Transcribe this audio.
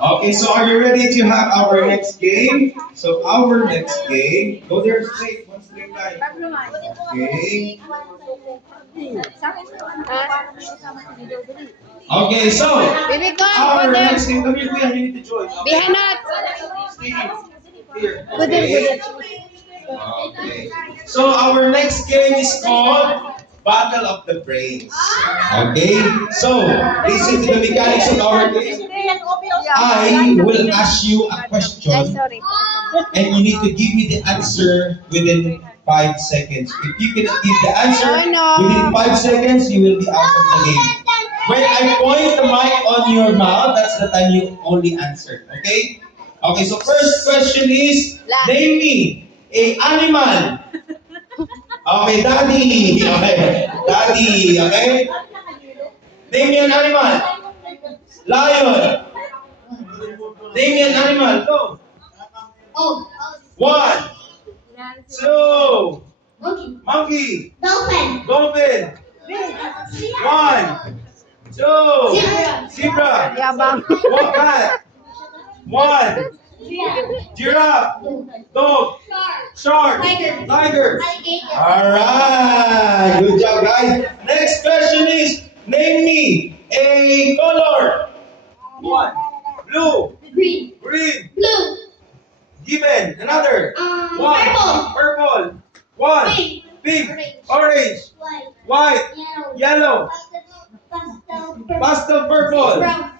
Okay, so are you ready to have our next game? So our next game, go there straight, one straight line. Okay. Okay, so Baby ko, our brother. next game, come here, Kuya, you need to join. Okay. Bihanat. Stay here. Good, Okay. Okay. So our next game is called Battle of the Brains. Okay. So listen to the mechanics of our game. I will ask you a question, Ay, sorry. and you need to give me the answer within 5 seconds. If you cannot give the answer I know. within 5 seconds, you will be out of the game. When I point the mic on your mouth, that's the time you only answer. Okay? Okay, so first question is, name me a animal. Okay, daddy. Okay, daddy. Okay? Name me an animal. Lion. Name me an animal. Go. One, two, monkey, dolphin. One, two, zebra. Yabang. One cat. One, giraffe. Dog. Shark. Tiger. All right. Good job, guys. Next question is, name me a color. One, blue, Green. green. Blue. Given another. One, Purple. purple. One, Pink. pink, orange, White. white, Yellow. yellow, Pastel. pastel purple, Brown.